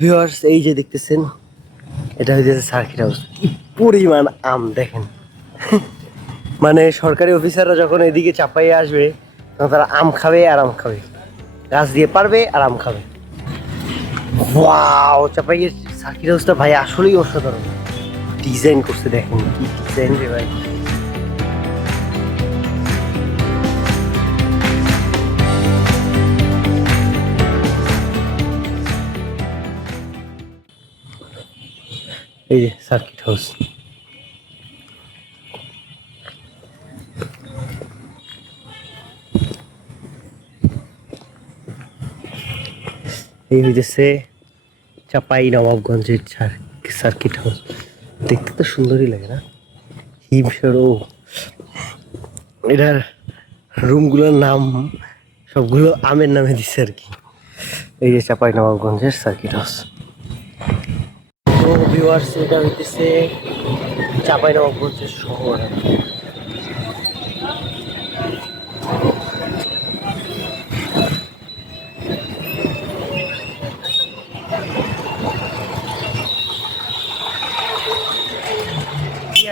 Viewers এই যে দেখতেছেন, এটা হচ্ছে সার্কিট হাউস কি পরিমাণ আম দেখেন। মানে সরকারি অফিসাররা যখন এদিকে চাপাইয়ে আসবে, তখন তারা আম খাবে আর আম খাবে। গাছ দিয়ে পারবে আর আম খাবে। ওয়াও চাপাইয়ের সার্কিট হাউসটা ভাই আসলেই অসাধারণ। ডিজাইন করছে দেখেন, কি ডিজাইন রে ভাই। এই যে সার্কিট হাউস এই হইতেছে চাপাই নবাবগঞ্জের সার্কিট হাউস দেখতে তো সুন্দরই লাগে না? হিমসরো এটার রুমগুলোর নাম সবগুলো আমের নামে দিচ্ছে আর কি। এই যে চাপাই নবাবগঞ্জের সার্কিট হাউস ভিউয়ার্স এটা হইতেছে চাপাই নবাবগঞ্জের শহর।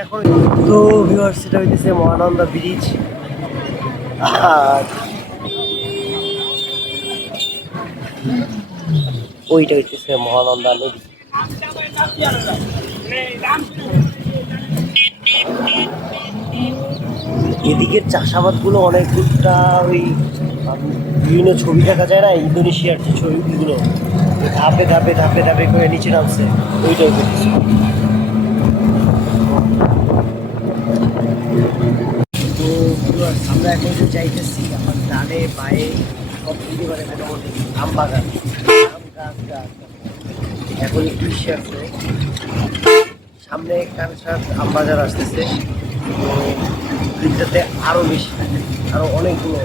এখন তো ভিউয়ার্স এটা হইতেছে মহানন্দা ব্রিজ। আর ওইটা হইতেছে মহানন্দা নদী। এদিকের চাষাবাদগুলো অনেকটা ওই বিভিন্ন ছবি দেখা যায় না? ইন্দোনেশিয়ার যে ছবিগুলো ধাপে ধাপে ধাপে ধাপে করে নিচে নামছে। ওই টাইপের তো আমরা এখন যে চাইতেছি আমার ডানে, বায়ে, সব দিকে মানে মোটামুটি আম বাগান। আম গাছ গাছ। এখন আছে। সামনে কানসার আম বাজার আসতেছে। তো দিকটাতে আরও বেশি আরও অনেকগুলো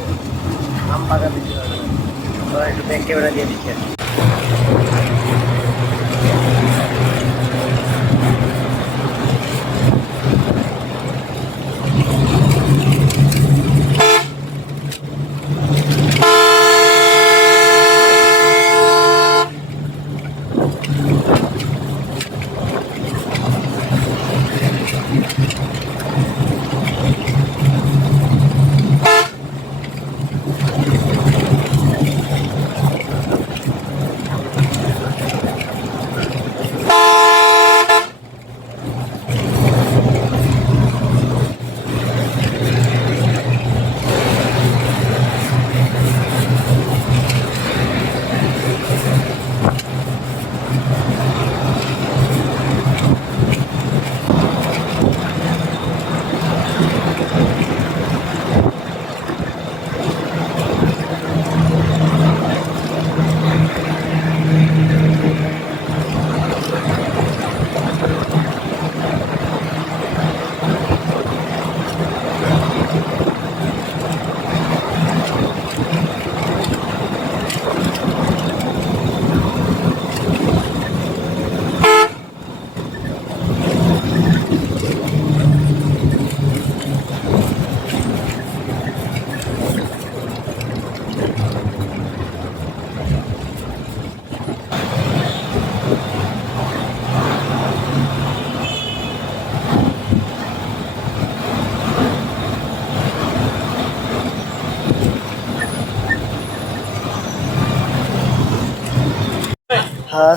আম বাজার দেখতে পাবেন আমরা একটু ব্যাক ক্যামেরা দিয়ে দেখি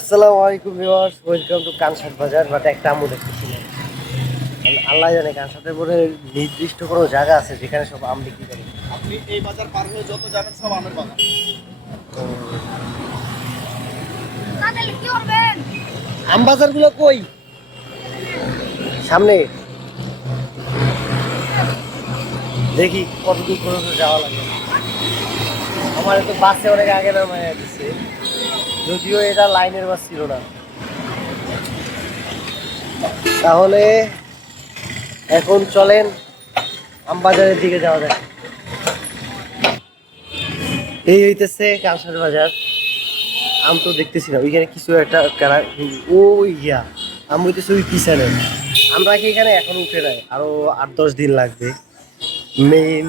আসসালামু আলাইকুম ভিউয়ার্স ওয়েলকাম টু বাজার বাট একটা আমু দেখতেছিলাম আল্লাহ জানে পরে নির্দিষ্ট কোনো জায়গা আছে যেখানে সব আম বিক্রি করে? আপনি এই বাজার পার হয়ে যত যাবেন সব আমের বাগান আম বাজারগুলো কই? সামনে। দেখি কত দূর পর্যন্ত যাওয়া লাগে। আমার তো বাসে অনেক আগে নামায় দিচ্ছে যদিও এটা লাইনের বাস ছিল না তাহলে এখন চলেন আমবাজারের দিকে যাওয়া যায় এই হইতেছে কালসার বাজার। আম তো দেখতেছি না, ওইখানে কিছু একটা কারা ও ইয়া, আম হইতেছে ওই পিছনে। আমরা কি এখানে এখন উঠে নাই? আরও আট দশ দিন লাগবে। মেইন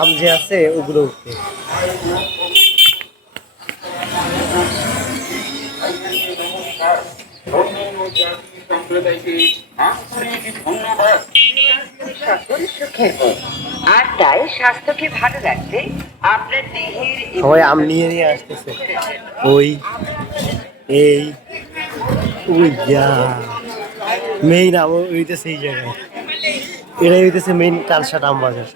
আম যে আছে, ওগুলো উঠতে শরীর সুখে হোক। আর তাই স্বাস্থ্যকে ভালো রাখতে আপনার দেহের সবাই আম নিয়ে নিয়ে আসতেছে। ওই এই ওই যা। মেইন আম হইতেছে এই জায়গায়। এটাই হইতেছে মেইন কালসাট আম বাজার।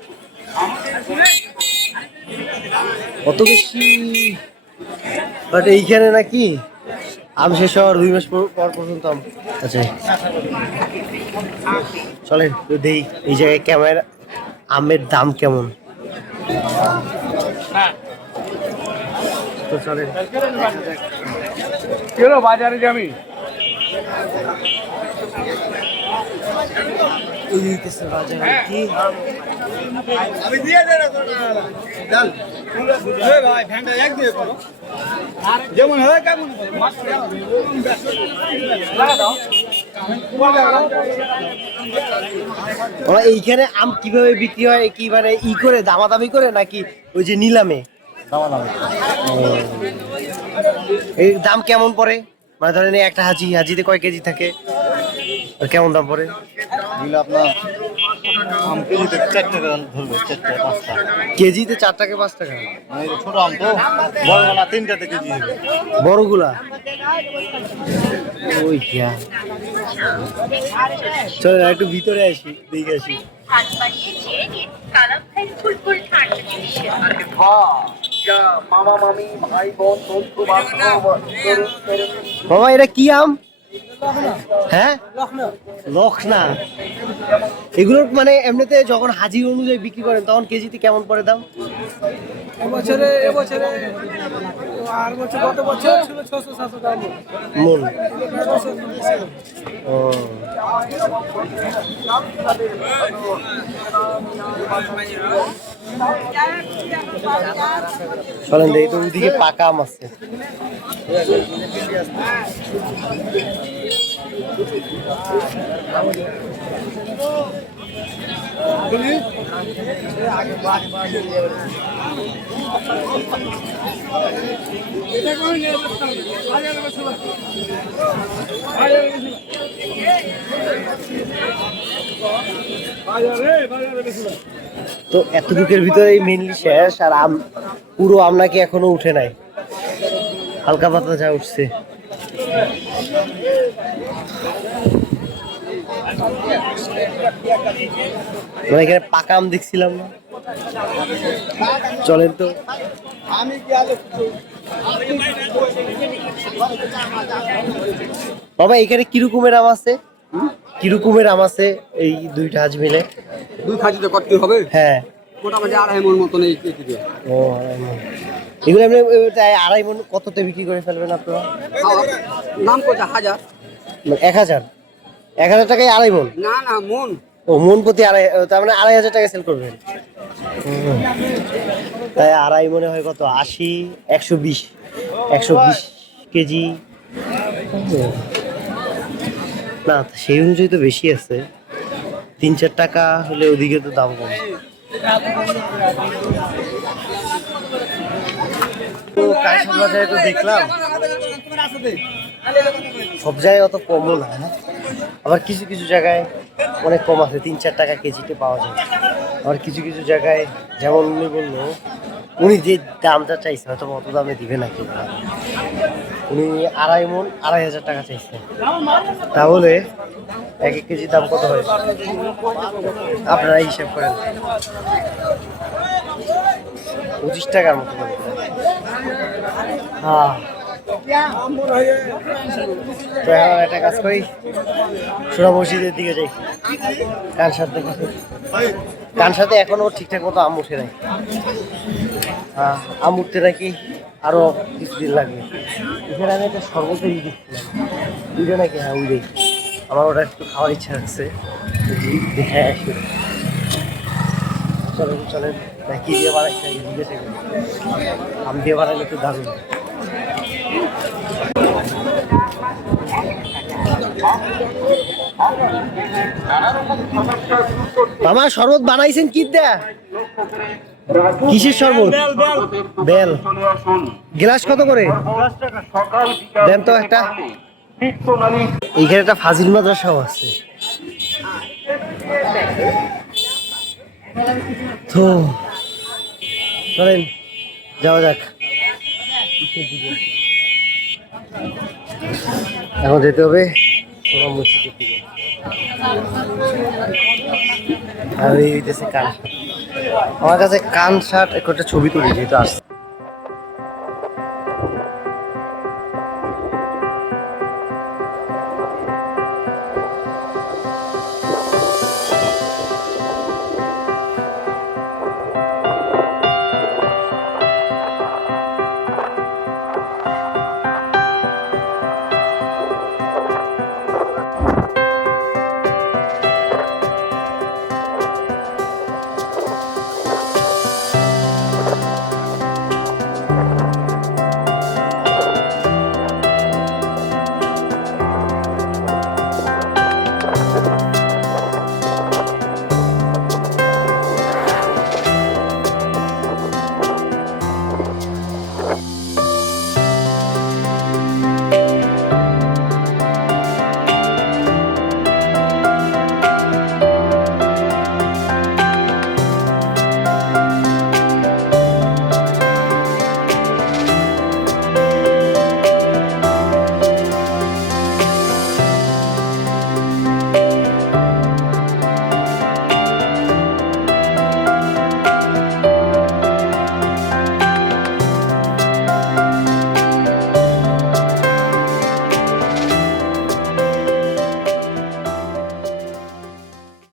কত বেশি? বাট এইখানে নাকি আম শেষ হওয়ার দুই মাস পর পর পর্যন্ত আম। আছে চলেন তো দেই এই জায়গায় ক্যামেরা আমের দাম কেমন? তো চলেন। বাজারে যাবি বাজারে কি আমি দিয়ে এইখানে আম কীভাবে বিক্রি হয়, কি মানে ই করে, দামাদামি করে, নাকি ওই যে নিলামে? এই দাম কেমন পড়ে? মানে ধরেন একটা হাজি হাজিতে কয় কেজি থাকে? কেমন দাম পড়ে? এগুলো আপনার আম কেজিতে চারটে ধরবে চারটে পাঁচটা। কেজিতে চার টাকা পাঁচ টাকা মানে এটা ছোট আম তো বড় না তিনটাতে কেজি হবে। বড়গুলা? ওই যা। চল একটু ভিতরে আসি দেখে আসি। বান্ধব বাবা এটা কি আম? হ্যাঁ? লখনা। এগুলোর মানে এমনিতে যখন হাজির অনুযায়ী বিক্রি করেন তখন কেজিতে কেমন পড়ে দাম? এবছরে এবছরে আর বছর গত বছর ছিল ছশো সাতশো টাকা চলেন দেখি তো ওইদিকে পাকা আম আছে। তো এতটুকের ভিতরে মেনলি শেষ, আর আম পুরো আম নাকি এখনও উঠে নাই? হালকা পাতলা যা উঠছে। মানে এখানে পাকা আম দেখছিলাম। না চলেন তো। আমি বাবা এখানে কিরকমের আম আছে? কিরকমের আম আছে এই দুইটা হাজ মিলে? দুই খাঁচিতে কত হবে। হ্যাঁ। মোটামুটি আড়াই মন মতন এই কেজি ও আড়াই। এগুলো তাই আড়াই মন কততে বিক্রি করে ফেলবেন আপনারা? নাম করছে হাজার। মানে এক হাজার? এক হাজার টাকায় আড়াই মন? না না মন। ও মন প্রতি আড়াই তার মানে আড়াই হাজার টাকা সেল করবেন। তাই আড়াই মনে হয় কত? আশি একশো বিশ একশো বিশ কেজি। না সেই অনুযায়ী তো বেশি আছে। তিন চার টাকা হলে ওদিকে তো দাম কম। কাঁচা বাজারে তো দেখলাম। সব জায়গায় অত কমও না? আবার কিছু কিছু জায়গায় অনেক কম আছে, তিন চার টাকা কেজিতে পাওয়া যায়। আবার কিছু কিছু জায়গায় যেমন উনি বলল, উনি যে দামটা চাইছে, হয়তো অত দামে দিবে না কেউ উনি আড়াই মন, আড়াই হাজার টাকা চাইছেন তাহলে এক এক কেজির দাম কত হয়? আপনারা হিসাব করেন। পঁচিশ টাকার মতো হ্যাঁ। একটা কাজ করি। সোনা মসজিদের দিকে যাই। কান সাথে কান সাথে এখনও ঠিকঠাক মতো আম উঠে নাই। হ্যাঁ আম উঠতে নাকি আরও কিছুদিন লাগবে। এখানে আমি একটা শরবত তৈরি দেখছিলাম উঠে নাকি হ্যাঁ উঠে আমার ওটা একটু খাওয়ার ইচ্ছা আছে। দেখে আসি। চলেন চলেন। না কি দিয়ে বানাইছে আগে জিজ্ঞেস করি আম দিয়ে বানাইলে একটু দারুণ। মামা, শরবত বানাইছেন কি দেয়া কিসের শরবত? বেল গ্লাস কত করে? দেন তো একটা। এইখানে একটা ফাজিল মাদ্রাসাও আছে। তো চলেন যাওয়া যাক। এখন যেতে হবে মসজিদের দিকে। আর এই কান শার্ট। আমার কাছে কান শার্ট একটা ছবি তুলি যেহেতু আসছে।